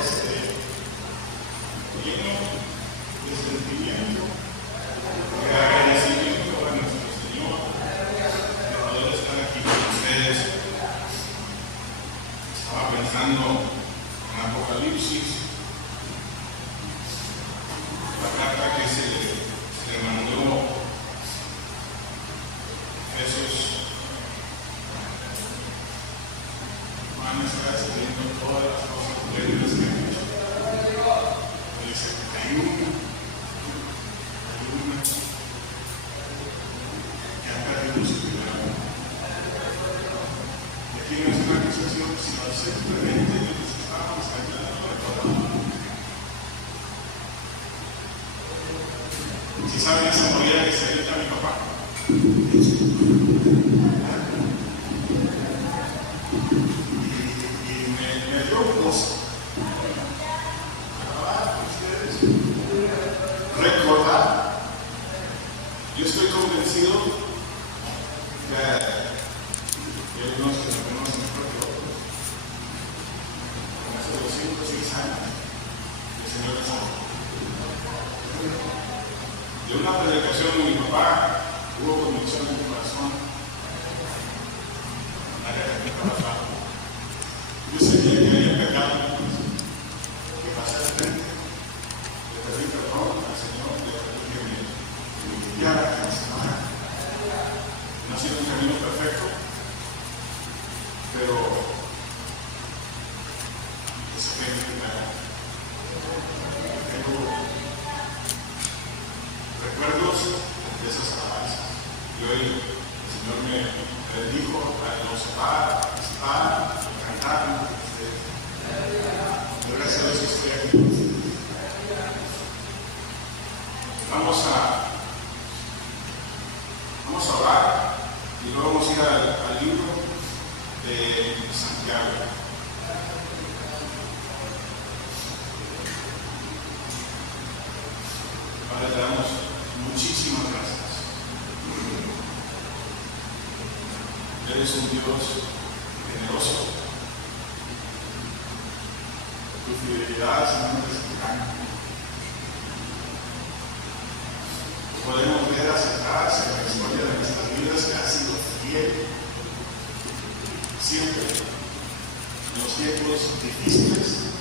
estoy lleno de sentimiento, de agradecimiento a nuestro Señor de poder estar aquí con ustedes. Estaba pensando en Apocalipsis, la carta que se le mandó a Jesús. Juan está escribiendo todas las cosas buenas que han hecho. Dice que hay una que ha perdido su cuidado. Y aquí no es una acusación, sino simplemente necesitamos ayudarlo a todo. Si saben esa movida que se echa mi papá. Me dio gozo ustedes recordar. Yo estoy convencido que algunos que nos conocen mejor que otros, como hace 206 años, el Señor es santo. De una predicación de mi papá hubo convicción en mi corazón. Yo sabía que había pecado en mi corazón, que pasé al frente, le pedí perdón al Señor, le pedí que me limpiara, que me sanara. No ha sido un camino perfecto, pero ese que me quitaron. Tengo recuerdos de esas alabanzas. Y hoy el Señor me bendijo a participar, cantar con ustedes. Gracias a Dios que estoy aquí con ustedes. Vamos a orar y luego vamos a ir al libro de Santiago. Padre, te damos muchísimas gracias. Eres un Dios generoso. Tu fidelidad, Señor, es grande. Podemos ver hacia atrás en la historia de nuestras vidas que ha sido fiel. Siempre, en los tiempos difíciles,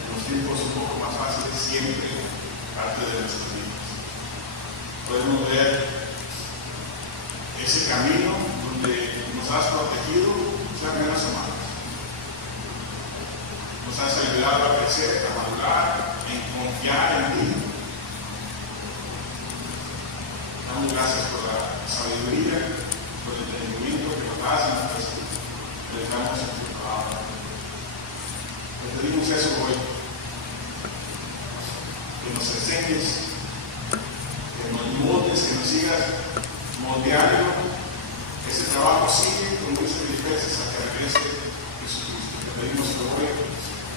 en los tiempos un poco más fáciles, siempre parte de nuestras vidas. Podemos ver ese camino donde nos has protegido durante unas semanas. Nos has ayudado a crecer, a madurar, en confiar en ti. Damos gracias por la sabiduría, por el entendimiento que nos das en nuestras vidas. Le damos en tu palabra. Te pedimos eso hoy. Que nos enseñes, que nos moldes, que nos sigas moldeando. Ese trabajo sigue con muchas diferencias hasta que regrese Jesucristo. Te pedimos que hoy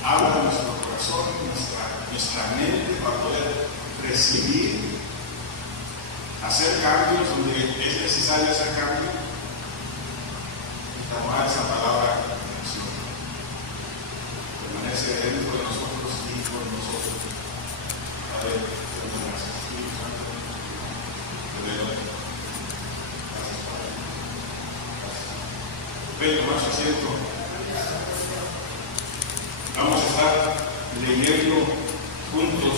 habla de nuestro corazón, nuestra mente para poder recibir, hacer cambios donde es necesario hacer cambios y tomar esa palabra de acción. Permanece dentro de nosotros y con nosotros. Padre, te doy gracias. Espíritu Santo, te doy gracias. Ven, tomar su asiento. Vamos a estar leyendo juntos.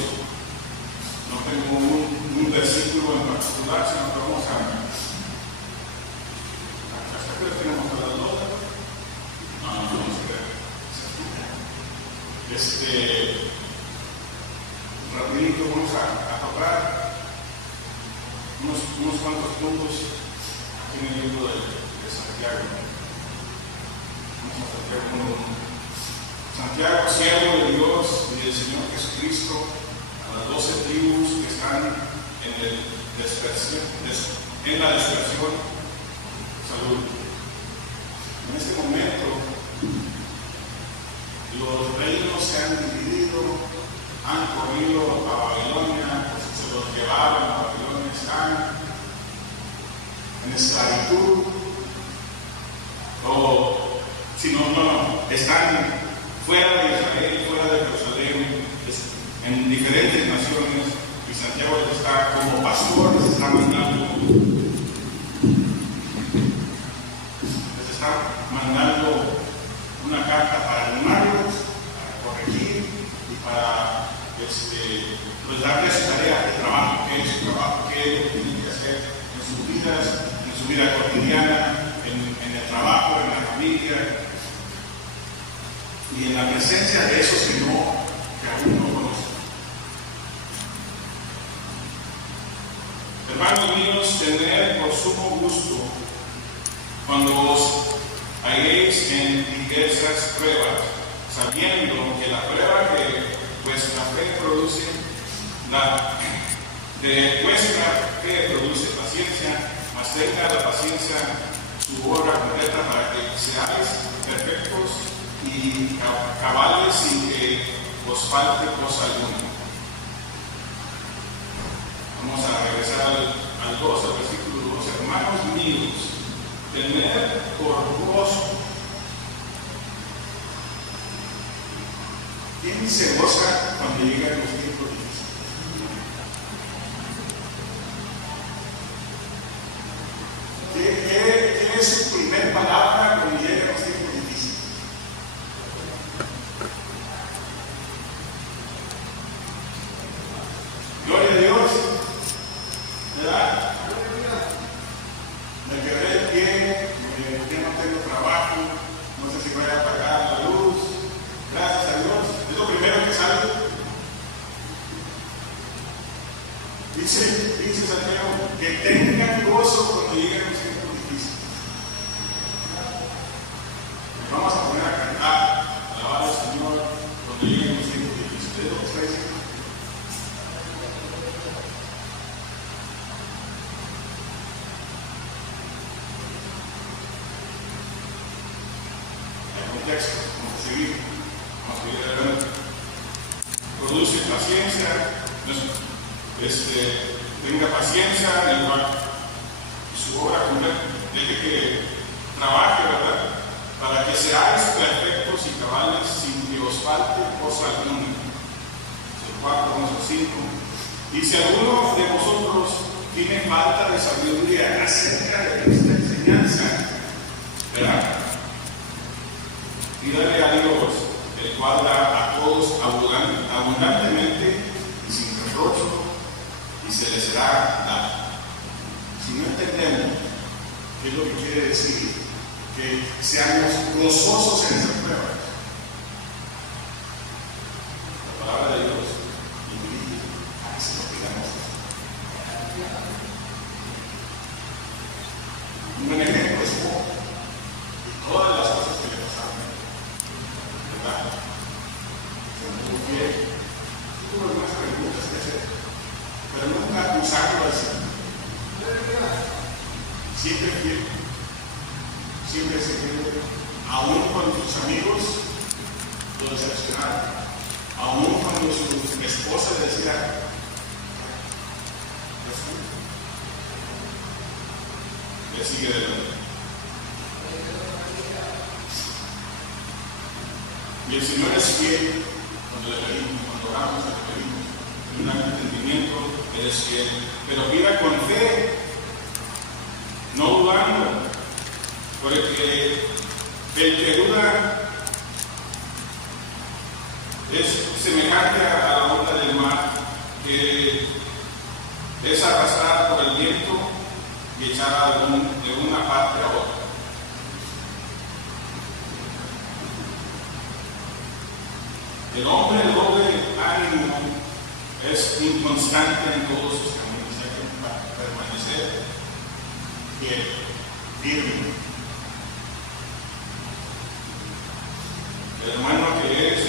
No tengo un versículo en particular, sino que vamos a. ¿Hasta qué hora tenemos a las 12? No, vamos a ver. Rapidito vamos a tocar unos cuantos puntos aquí en el libro de Santiago. Vamos a Santiago 1. Santiago, siervo de Dios y del Señor Jesucristo, a las 12 tribus que están en la dispersión, salud. En este momento, los reinos se han dividido, han corrido a Babilonia, pues se los llevaron a Babilonia, están en esclavitud, o sino están fuera de Israel, fuera de Jerusalén, en diferentes naciones, y Santiago les está como pastor, les está mandando una carta para animarlos, para corregir y para pues darles tarea de trabajo, qué es su trabajo, qué es lo que tienen que hacer en sus vidas, en su vida cotidiana, en el trabajo, en la familia y en la presencia de esos que aún no conocen. Hermanos míos, tened por sumo gusto cuando os halléis en diversas pruebas, sabiendo que la prueba que vuestra fe produce, vuestra fe produce paciencia, mas tenga la paciencia su obra completa para que seáis perfectos y cabales sin que os falte cosa alguna. Vamos a regresar al 2, al versículo 2. Hermanos míos, tened por gozo. ¿Quién se goza cuando llegan los tiempos difíciles? ¿Qué es su primer palabra cuando llegan los tiempos difíciles? Gloria a Dios, ¿verdad? Me quedé bien, que no tengo trabajo, no sé si voy a pagar la luz. Gracias a Dios. Es lo primero que sale. Dice Santiago, que tengan gozo cuando lleguen los tiempos difíciles. Vamos a poner a cantar, alabar al Señor cuando lleguen los tiempos difíciles. Es lo que está diciendo. El contexto, vamos a seguir. Produce paciencia, tenga paciencia en su obra completa, deje que trabaje, ¿verdad? Para que seáis perfectos y cabales sin que os falte cosa alguna. 4, vamos a 5. Y si alguno de vosotros tiene falta de sabiduría acerca de esta enseñanza, ¿verdad? Pídale a Dios, el cual da a todos abundantemente y sin reprocho, y se les será dado. Si no entendemos qué es lo que quiere decir, que seamos gozosos en esas pruebas, la palabra de Dios invita a que se lo pidamos. Un buen ejemplo es Job y todas las cosas que le pasaron, ¿verdad? Tuvo algunas preguntas que hacer, pero nunca acusarlo al Señor. Siempre fiel, siempre seguro, aún cuando sus amigos lo decepcionaron, aún cuando su esposa le decía, le sigue adelante. Y el Señor es fiel cuando le pedimos, cuando oramos, le pedimos. En un entendimiento, Él es fiel. Pero pida con fe, no dudando, porque el que duda es semejante a la onda del mar, que es arrastrada por el viento y echada de una parte a otra. El hombre de doble ánimo es inconstante en todos sus caminos. Hay que permanecer firme. El hermano que es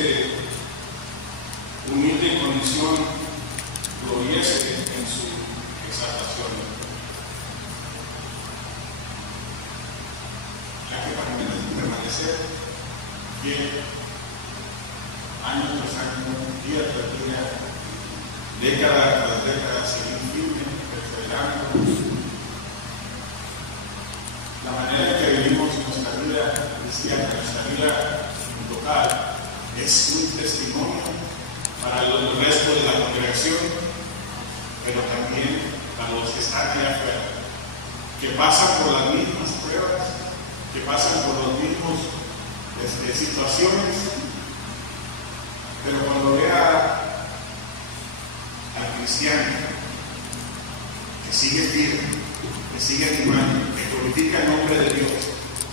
humilde en condición gloriese en su exaltación. Hay que permanecer fiel. Año tras año, día tras día, década tras década, seguir firme, perseverando. La manera en que vivimos nuestra vida cristiana, nuestra vida local, es un testimonio para el resto de la congregación, pero también para los que están allá afuera, que pasan por las mismas pruebas, que pasan por los mismos situaciones, pero cuando vea al cristiano que sigue firme, que sigue animando, que glorifica el nombre de Dios,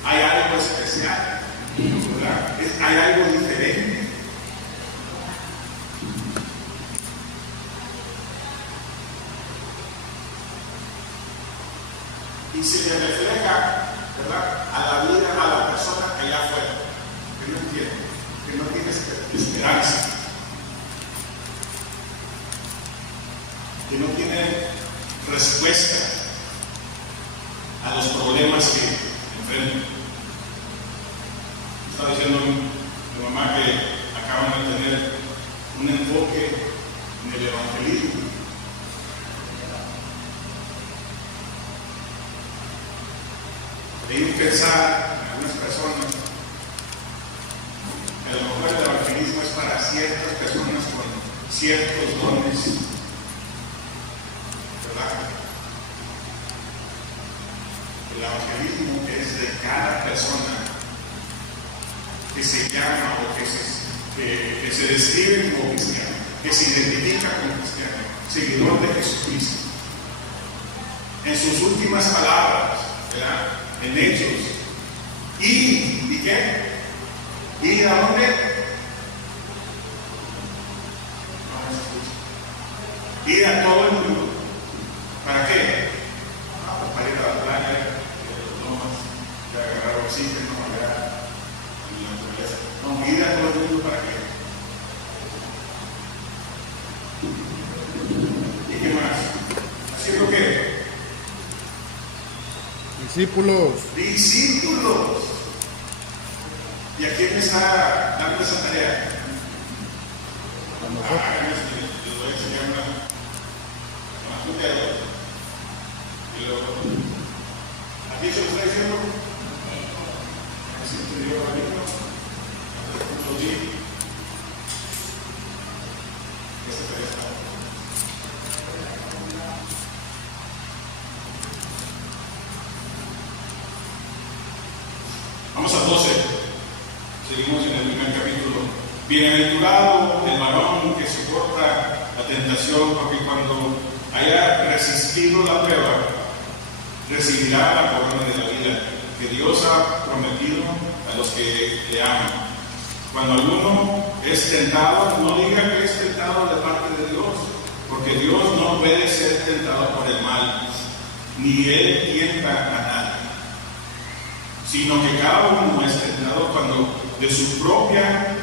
hay algo especial, ¿verdad? Hay algo diferente. Y se le refleja, ¿verdad?, a la vida, a la persona allá afuera, que no entiende, que no tiene esperanza, que no tiene respuesta a los problemas que enfrenta. Estaba diciendo mi mamá que acaban de tener un enfoque en el evangelismo. De pensar en algunas personas que a lo mejor el evangelismo es para ciertas personas con ciertos dones, ¿verdad? El evangelismo es de cada persona que se llama o que se describe como cristiano, que se identifica como cristiano, seguidor de Jesucristo. En sus últimas palabras, ¿verdad?, en Hechos, ¿y qué? ¿Y a dónde? No se escucha. Ir a todo el mundo. ¿Para qué? Pues para ir a la playa, a los lomas, de agarrar oxígeno, allá en la naturaleza. No, ir a todo el mundo, ¿para qué? ¿Y qué más? ¿Haciendo qué? Discípulos. ¿Y a quién me está dando esa tarea? Les voy a enseñar una junta de dos. Y luego, ¿a quién se lo está diciendo? Así entendió el niño. Lo di. Esta tarea está. Vamos al 12. Seguimos en el primer capítulo. Bienaventurado el varón que soporta la tentación, porque cuando haya resistido la prueba, recibirá la corona de la vida que Dios ha prometido a los que le aman. Cuando alguno es tentado, no diga que es tentado de parte de Dios, porque Dios no puede ser tentado por el mal, ni Él tienta a nadie, sino que cada uno es tentado cuando de su propia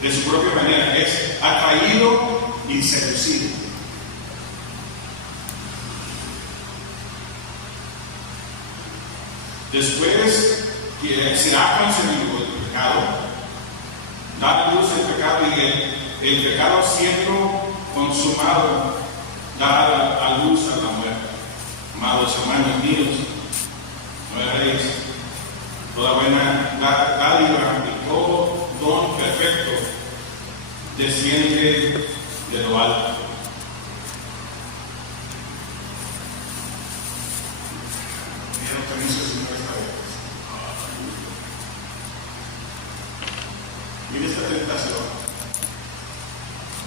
de su propia manera es atraído y seducido. Después que será concebido el pecado, da luz el pecado, y el pecado siendo consumado da a luz a la muerte. Amados hermanos míos, no erréis. Toda buena dádiva y todo don perfecto desciende de lo alto. Quiero permiso, Señor, esta vez. Mira esta tentación.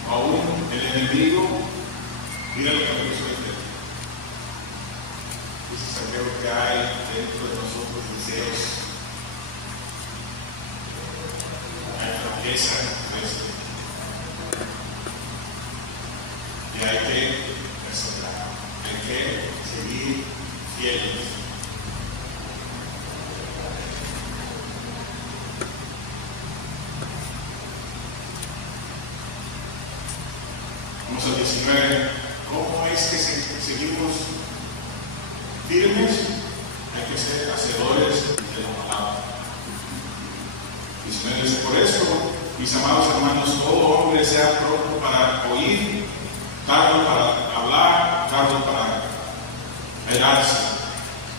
Aún el enemigo, mira lo que me hizo este. Dice Santiago que hay dentro de nosotros deseos, hay franqueza, y hay que perseverar, hay que seguir fieles. Vamos al 19. ¿Cómo es que seguimos firmes? Hay que ser hacedores de la palabra. 19 dice: por eso, mis amados hermanos, todo hombre sea pronto para oír, tardo para hablar, esperarse,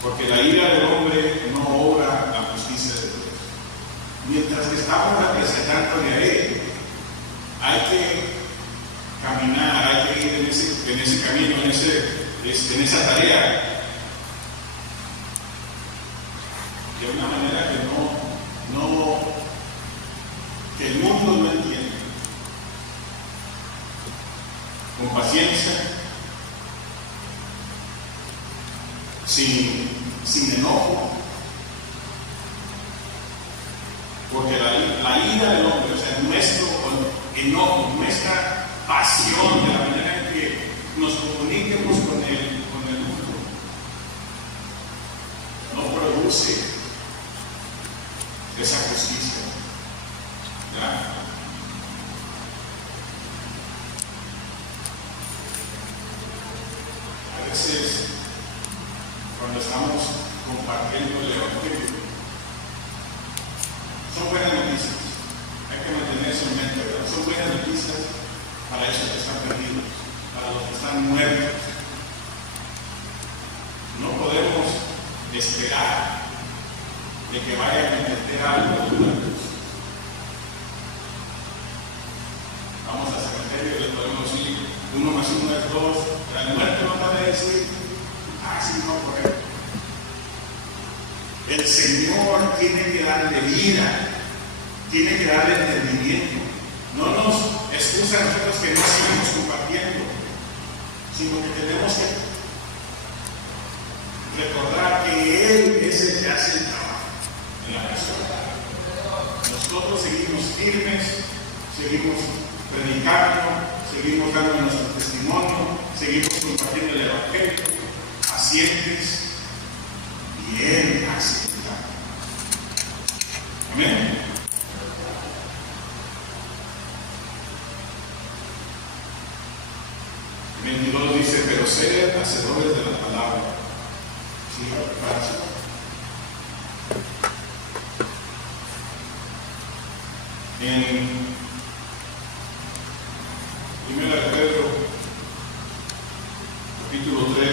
porque la ira del hombre no obra la justicia de Dios. Mientras que estamos representándole a Él, hay que caminar, hay que ir en ese camino, en esa tarea, de una manera que el mundo no entiende. Con paciencia, sin enojo, porque la ira del hombre, o sea, nuestro enojo, nuestra pasión, de la manera en que nos comuniquemos con el mundo, no produce esa justicia. ¿Ya? A veces, cuando estamos compartiendo el Evangelio, son buenas noticias. Hay que mantener eso en mente, ¿verdad? Son buenas noticias para esos que están perdidos, para los que están muertos. No podemos esperar de que vayan a entender algo de la cruz. Vamos al cementerio y les podemos decir 1 más 1 es 2. El muerto no puede decir, sí, no, correcto. El Señor tiene que darle vida, tiene que darle entendimiento. No nos excusa a nosotros que no sigamos compartiendo, sino que tenemos que recordar que Él es el que hace el trabajo en la persona. Nosotros seguimos firmes, seguimos predicando, seguimos dando nuestro testimonio, seguimos compartiendo el Evangelio, pacientes, y Él hace el trabajo. Amén. El 22 dice, pero sed hacedores de la palabra. ¿Sí? Gracias. En 1 de Pedro, capítulo 3,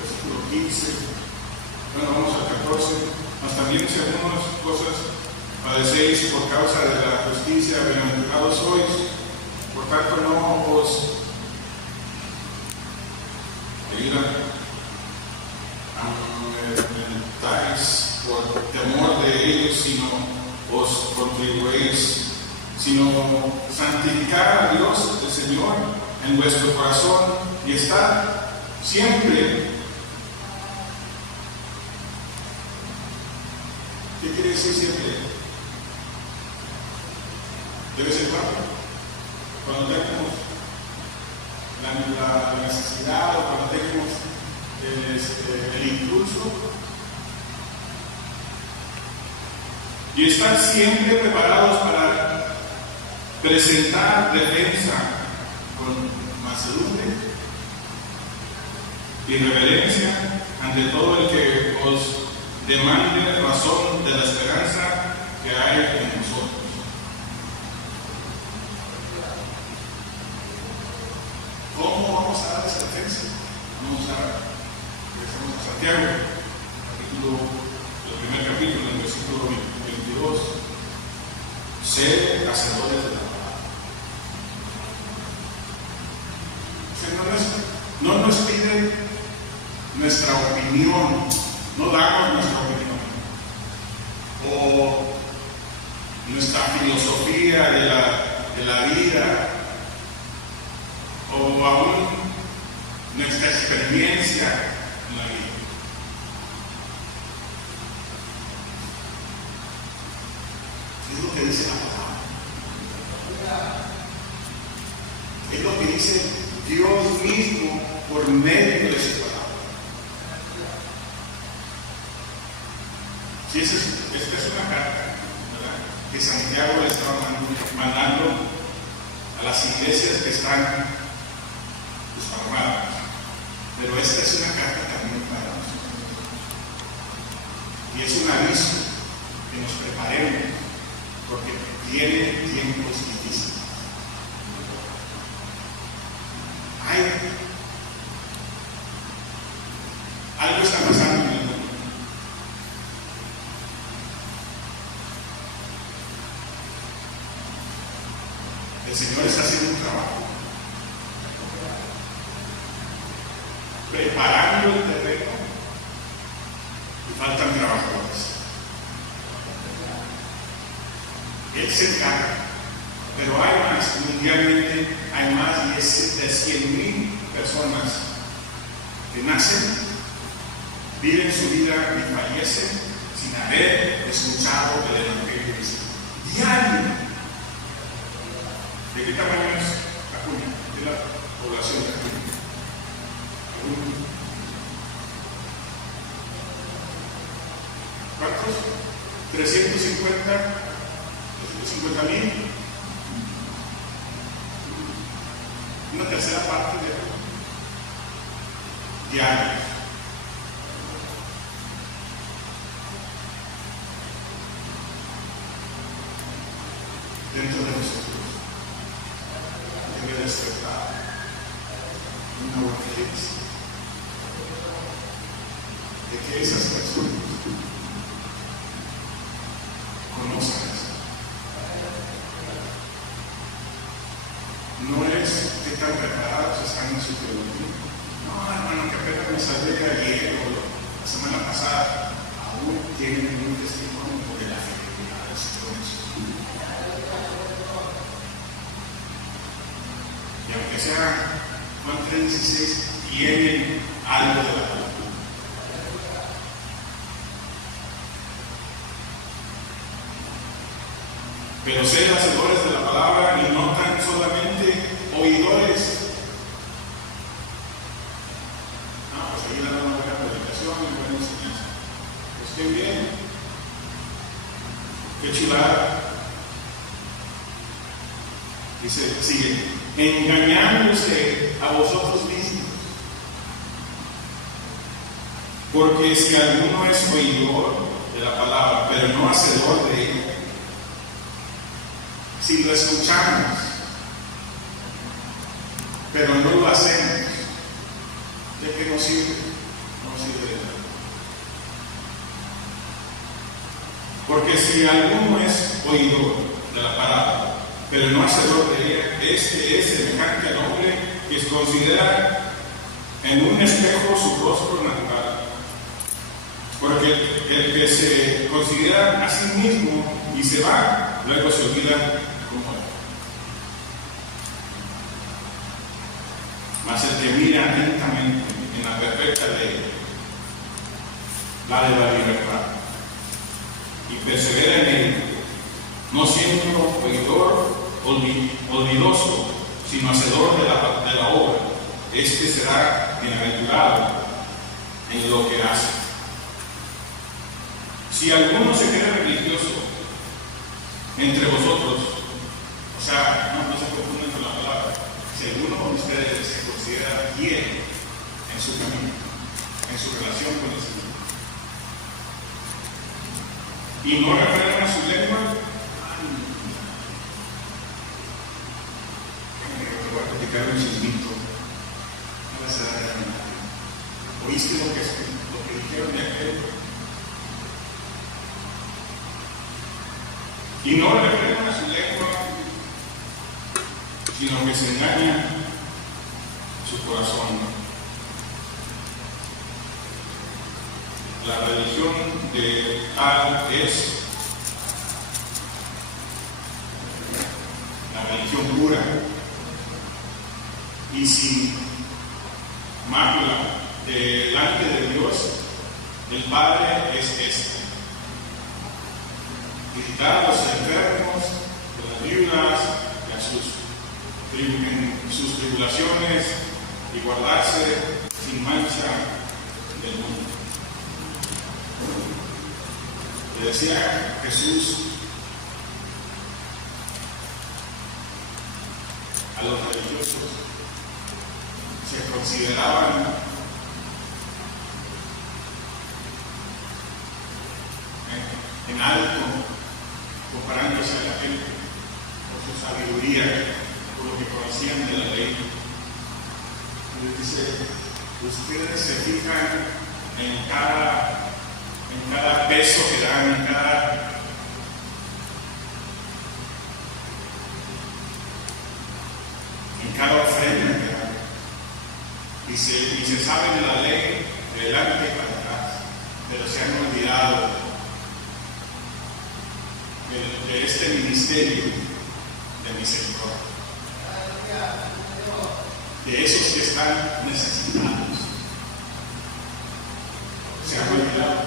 versículo 15, bueno, vamos al 14, mas también si algunas cosas padecéis por causa de la justicia, bienaventurados sois, por tanto no os alimentáis por temor de ellos, sino os contribuéis, sino santificar a Dios, el Señor, en vuestro corazón y estar siempre. ¿Qué quiere decir siempre? De vez en cuando tenemos la necesidad o cuando tenemos el impulso, y estar siempre preparados para presentar defensa con mansedumbre y reverencia ante todo el que os demande razón de la esperanza que hay en nosotros. ¿Cómo vamos a dar esa defensa? Vamos a Santiago, el primer capítulo, en el versículo 22. Sed hacedores de la palabra. O sea, no nos piden nuestra opinión, no damos nuestra opinión o nuestra filosofía de la vida, o aún nuestra experiencia en la vida. Es lo que dice la palabra. Es lo que dice Dios mismo por medio de su palabra. Si esta es una carta, ¿verdad?, que Santiago le estaba mandando a las iglesias que están desarmadas, pero esta es una carta también para nosotros, y es un aviso que nos preparemos, porque viene tiempo tiempos difíciles. Algo está pasando en el mundo. El Señor está haciendo un trabajo, preparando el terreno, y faltan trabajadores. Él se encarga, pero hay más, mundialmente hay más de 100,000 personas que nacen, viven su vida y fallecen sin haber escuchado el Evangelio diario. ¿De qué tamaño es Acuña? De la población de Acuña. ¿Cuántos? 350,000. Una tercera parte de diarios. Dentro de nosotros debe despertar una urgencia de que esas personas conozcan eso. No es que tan preparados están en su teología. No, hermano, que apenas me salió ayer o la semana pasada, aún tienen un testimonio de la fidelidad del Señor Jesús. Y aunque sea Juan 3:16, tienen algo de la cultura. Pero ser hacedores de la palabra y no tan solamente oidores. No, pues ahí dan una buena predicación y buena enseñanza. Pues qué bien, qué chulada. Dice, sigue, engañándose a vosotros mismos. Porque si alguno es oidor de la palabra, pero no hacedor de ella, si lo escuchamos, pero no lo hacemos, ¿de qué nos sirve? No sirve de nada. Porque si alguno es oidor de la palabra, pero no hacedor de ella, este es semejante al hombre que se considera en un espejo su rostro natural. Porque el que se considera a sí mismo y se va, luego se olvida cómo era. Mas el que mira atentamente en la perfecta ley, la de la libertad, y persevera en él, no siendo oidor olvidoso, sino hacedor de la obra, este será bienaventurado en lo que hace. Si alguno se cree religioso entre vosotros, o sea, no se confunden con la palabra, si alguno de ustedes se considera bien en su camino, en su relación con el Señor, y no refrenan a su lengua, te voy a platicar un chismito, no vas a dar a nadie. ¿Oíste lo que dijeron de aquel? Y no refrenan a su lengua, sino que se engaña su corazón. La religión de tal es la religión pura y sin mácula delante de Dios, el Padre es este: visitar a los enfermos, a las viudas, en sus tribulaciones, y guardarse sin mancha del mundo. Le decía Jesús a los religiosos, se consideraban en alto comparándose a la gente, por su sabiduría, por lo que conocían de la ley. Les dice, ustedes se fijan en cada peso que dan, en cada ofrenda que dan, y se saben de la ley de delante y para atrás, pero se han olvidado de este ministerio de misericordia, de esos que están necesitados. Se han olvidado.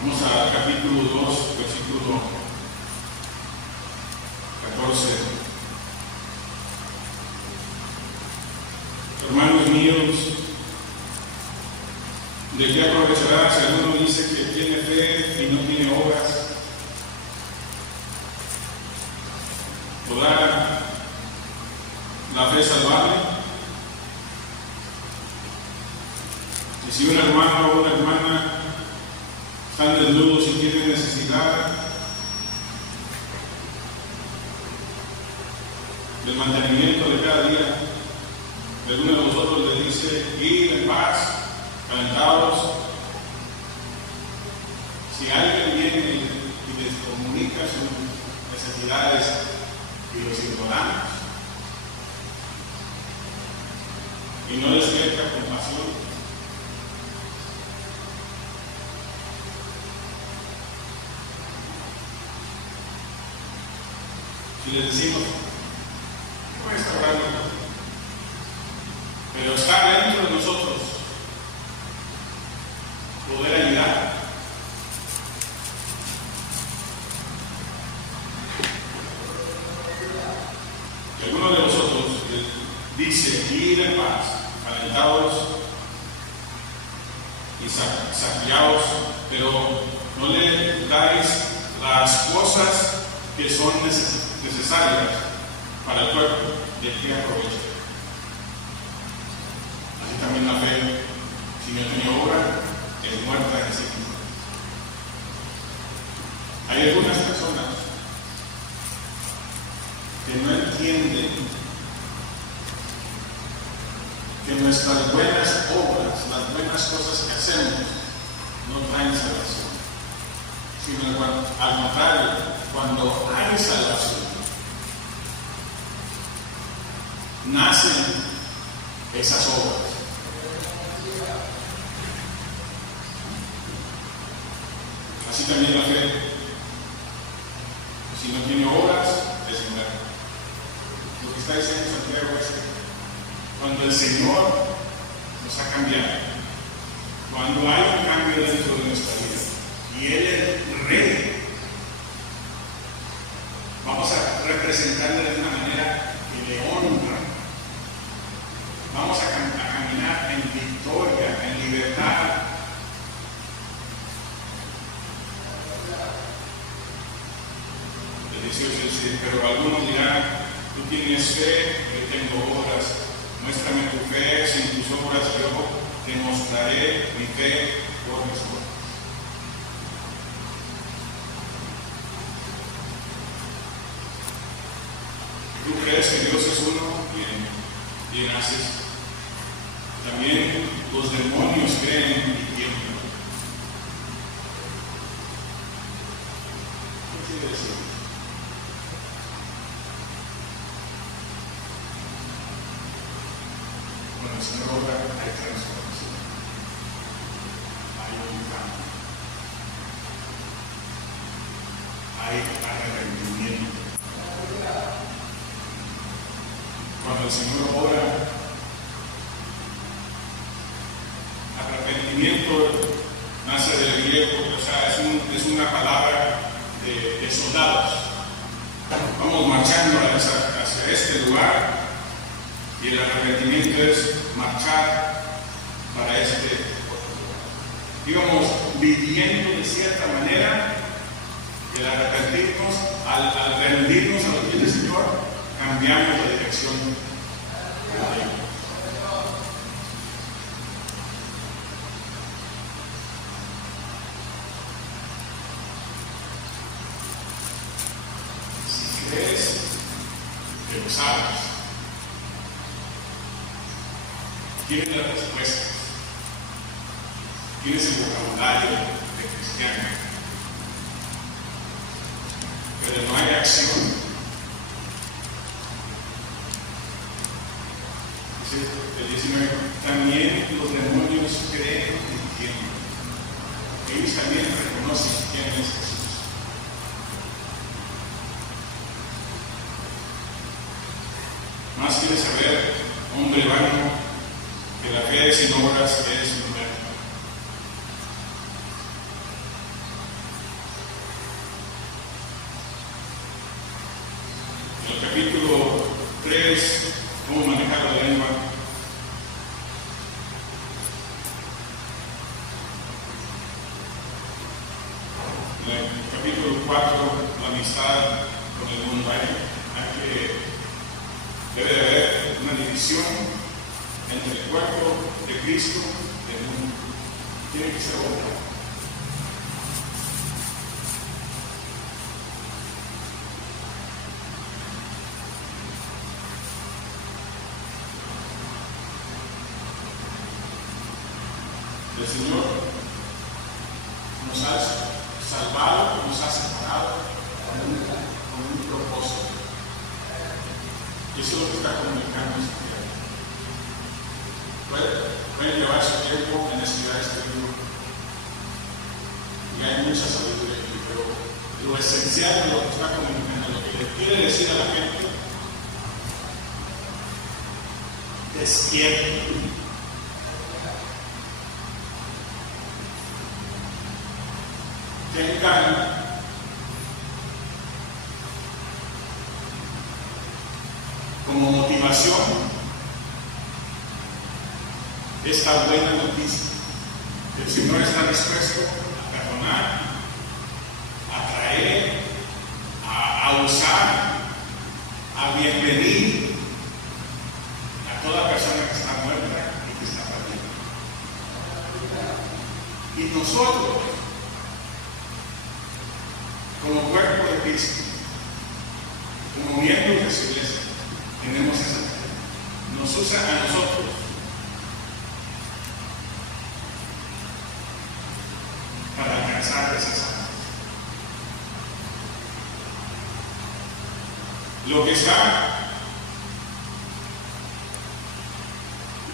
Vamos al capítulo 2, versículo 14. Hermanos míos, ¿de qué aprovechará si alguno dice que tiene fe y no tiene obras? ¿Podrá la fe salvarle? Y si un hermano o una hermana están desnudos y tienen necesidad del mantenimiento de cada día, alguno de vosotros le dice, id en paz, calentados. Si alguien viene y les comunica sus necesidades y los ignoramos, y no despierta compasión, y les decimos, no está orando, pero está dentro de nosotros poder ayudar. Y alguno de vosotros dice, id en paz, calentados y saciados, pero no le dais las cosas que son necesarias para el cuerpo, ¿de qué aprovecha? Así también la fe, si no tiene obra, es muerta en sí misma. Hay algunas personas que no entienden que nuestras buenas obras, las buenas cosas que hacemos, no traen salvación, sino al contrario, cuando hay salvación, nacen esas obras. Así también la fe, si no tiene obras, es muerta. Lo que está diciendo Santiago es que cuando el Señor nos ha cambiado, cuando hay un cambio dentro de nuestra vida y Él es Rey, vamos a representarle de una manera que le honra. Vamos a caminar en victoria, en libertad. El 18 dice, pero algunos dirán, tú tienes fe, yo tengo obras. Muéstrame tu fe, sin tus obras yo te mostraré mi fe por mis obras. ¿Tú crees que Dios es uno? Bien haces. También los demonios creen y tiemblan. ¿Qué quiere decir? Cuando el Señor obra, hay transformación, hay un cambio, hay arrepentimiento. Cuando el Señor obra, arrepentimiento nace del griego, o sea, es una palabra de soldados. Vamos marchando hacia este lugar y el arrepentimiento es marchar para este otro lugar. Íbamos viviendo de cierta manera y al arrepentirnos, al rendirnos a los pies del Señor, cambiamos la dirección. sabios, tienen las respuestas, tienes el vocabulario de cristiano, pero no hay acción. Dice el 19, también los demonios creen y entienden. Ellos también reconocen quién es Jesús. Más quiere saber, hombre vano, que la fe sin obras es muerta. En el capítulo 3, cómo manejar la lengua. En el capítulo 4, la amistad con el mundo. Debe de haber una división entre el cuerpo de Cristo y el mundo. Tiene que ser otra. El Señor nos ha salvado, nos ha separado con un propósito. Y eso es lo que está comunicando este día. Pueden llevar su tiempo en estudiar este libro. Y hay mucha sabiduría aquí, pero lo esencial de lo que está comunicando, lo que le quiere decir a la gente, despierta. Ten calma. Como motivación, esta buena noticia. El Señor está dispuesto a perdonar, a traer, a usar, a bienvenir a toda persona que está muerta y que está perdida. Y nosotros, como cuerpo de Cristo, como miembros de su iglesia, tenemos esa. Nos usa a nosotros para alcanzar esas almas. Lo que está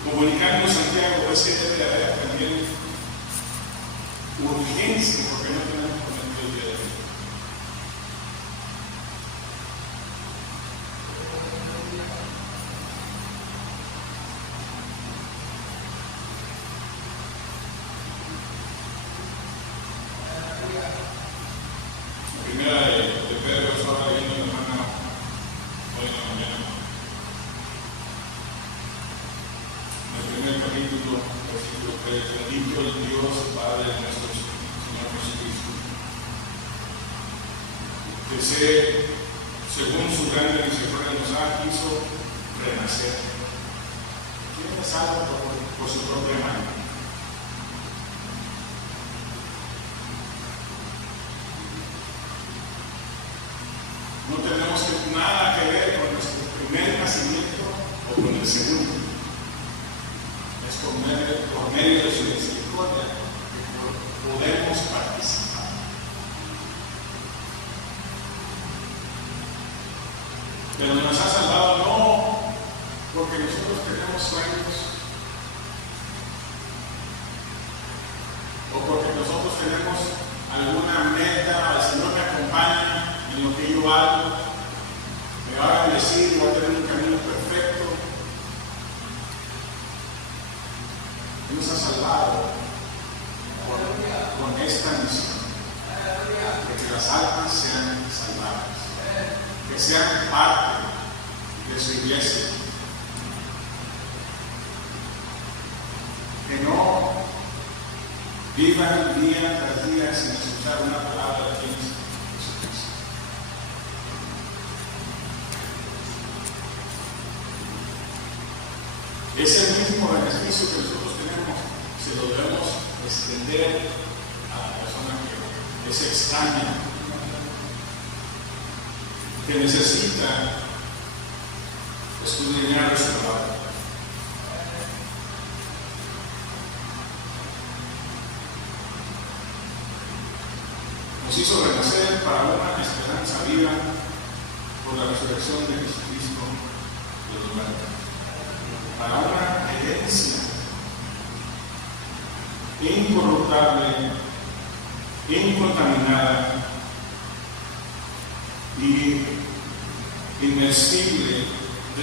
comunicando Santiago es que debe haber también urgencia, porque no tenemos cometido el día de hoy. Según su grande misericordia nos hizo renacer. ¿Quién es salvo por su propia mano? No tenemos nada que ver con nuestro primer nacimiento o con el segundo. Es por medio de su misericordia que podemos participar. Pero nos ha salvado no porque nosotros tenemos sueños o porque nosotros tenemos alguna meta, el Señor me acompaña en lo que yo hago, me va a bendecir, voy a tener un camino perfecto. Él nos ha salvado con esta misión de que las almas sean salvadas, que sean parte de su iglesia, que no vivan día tras día sin escuchar una palabra de Jesucristo. Ese mismo beneficio que nosotros tenemos se lo debemos extender a la persona que es extraña, que necesita escudriñar su palabra. Nos hizo renacer para una esperanza viva por la resurrección de Jesucristo de los muertos, para una herencia incorruptible, incontaminada y inmersible,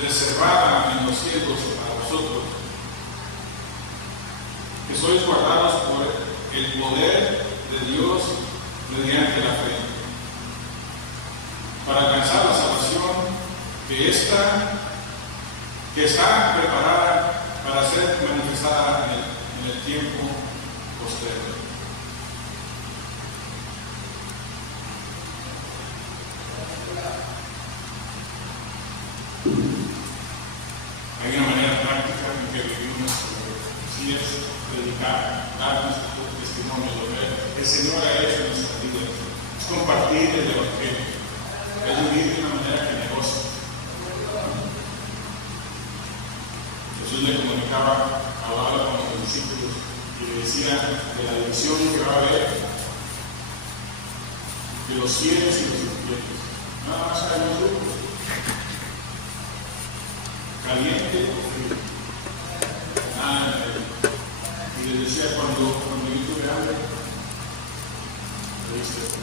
reservada en los cielos para vosotros, que sois guardados por el poder de Dios mediante la fe, para alcanzar la salvación que está preparada para ser manifestada en el tiempo posterior. Hay una manera práctica en que vivimos, si es predicar, dar nuestro testimonio de lo que el Señor ha hecho en nuestra vida, es compartir el Evangelio, es vivir de una manera generosa. Jesús le comunicaba, hablaba con los discípulos y le decía de la división que va a haber de los fieles y los infieles. Nada más hay un grupo, caliente o frío. Y le decía, cuando yo tuve hambre, le diste esto.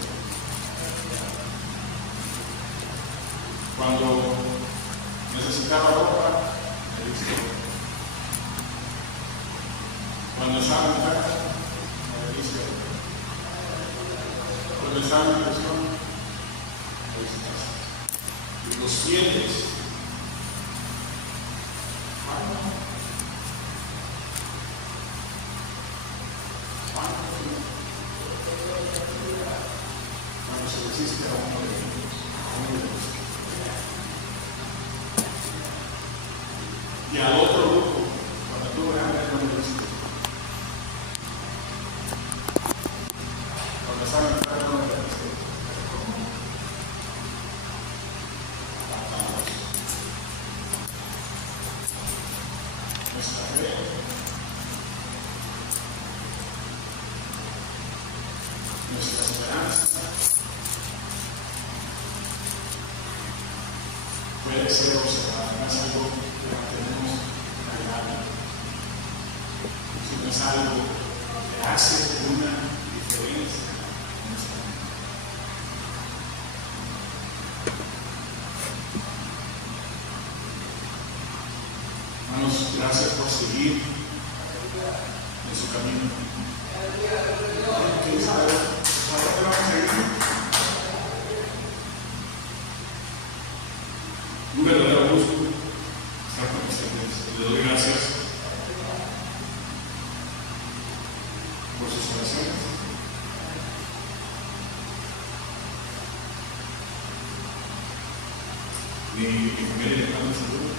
Cuando necesitaba ropa, le diste esto. Cuando estaba en casa, le diste esto. Cuando estaba en prisión, le diste esto. Y los fieles, cuando se resiste a uno de ellos, y al otro grupo, cuando tuve hambre, no me diste. Cuando estaba en el carro, no me diste. Nuestra fe, nuestra esperanza puede ser observada, no es algo que mantenemos callado, sino es algo que hace una diferencia en nuestra vida. Hermanos, gracias por seguir en su camino. ¿Quieres saber? ¿Ahora te vamos a seguir? Un verdadero gusto estar con ustedes. Le doy gracias por sus oraciones. Mi familia le manda un saludo.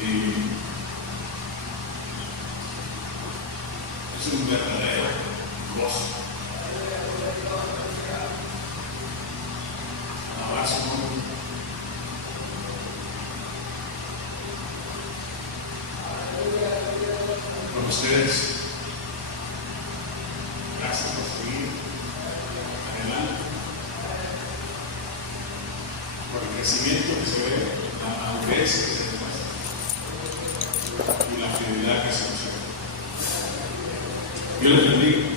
Y es un verdadero gozo. Abrazo con ustedes. Gracias por seguir adelante, por el crecimiento que se ve, la madurez que se demuestra y la fidelidad que se nos ve. Dios les bendiga.